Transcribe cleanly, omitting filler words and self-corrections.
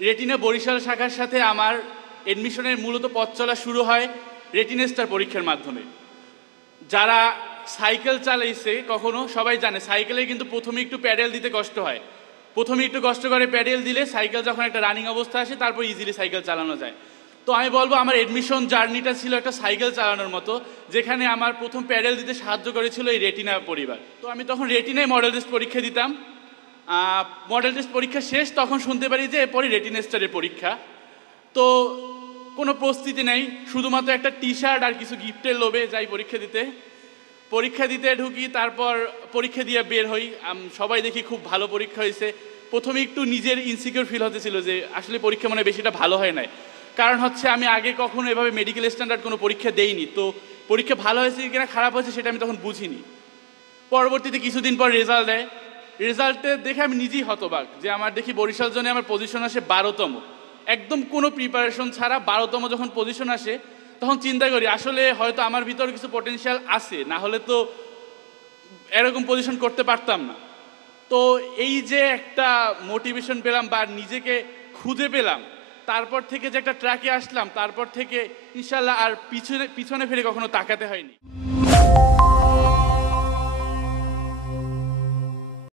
Retina Barishal শাখার সাথে আমার এডমিশনের মূলত পথ চলা শুরু হয় রেটিনা স্টার পরীক্ষার মাধ্যমে। যারা সাইকেল চালাইছে কখনো সবাই জানে সাইকেলে কিন্তু প্রথমে একটু প্যাডেল দিতে কষ্ট হয়। প্রথমে একটু কষ্ট করে প্যাডেল দিলে সাইকেল যখন একটা রানিং অবস্থা আসে তারপর ইজিলি সাইকেল চালানো যায়। তো আমি বলবো আমার এডমিশন জার্নিটা ছিল একটা সাইকেল চালানোর মতো, যেখানে আমার প্রথম প্যাডেল দিতে সাহায্য করেছিল এই রেটিনা পরিবার। তো আমি তখন রেটিনায় মডেল টেস্ট পরীক্ষা দিতাম। মডেল টেস্ট পরীক্ষা শেষ, তখন শুনতে পারি যে এরপরই রেটিনা স্টারের পরীক্ষা। তো কোনো প্রস্তুতি নেই, শুধুমাত্র একটা টি শার্ট আর কিছু গিফটের লোভে যাই পরীক্ষা দিতে ঢুকি। তারপর পরীক্ষা দিয়ে বের হই, সবাই দেখি খুব ভালো পরীক্ষা হয়েছে। প্রথমে একটু নিজের ইনসিকিউর ফিল হতেছিল যে আসলে পরীক্ষা মনে বেশিটা ভালো হয় নাই, কারণ হচ্ছে আমি আগে কখনো এভাবে মেডিকেল স্ট্যান্ডার্ড কোনো পরীক্ষা দেইনি। তো পরীক্ষা ভালো হয়েছে কিনা খারাপ হয়েছে সেটা আমি তখন বুঝিনি। পরবর্তীতে কিছুদিন পর রেজাল্ট দেয়, রেজাল্টে দেখে আমি নিজেই হতবাক যে আমার দেখি বরিশাল জোনে আমার পজিশন আসে 12তম। একদম কোনো প্রিপারেশন ছাড়া 12তম যখন পজিশন আসে তখন চিন্তা করি আসলে হয়তো আমার ভিতরে কিছু পটেনশিয়াল আছে, না হলে তো এরকম পজিশন করতে পারতাম না। তো এই যে একটা মোটিভেশন পেলাম বা নিজেকে খুঁজে পেলাম, তারপর থেকে যে একটা ট্র্যাকে আসলাম, তারপর থেকে ইনশাল্লাহ আর পিছনে ফিরে কখনো তাকাতে হয়নি।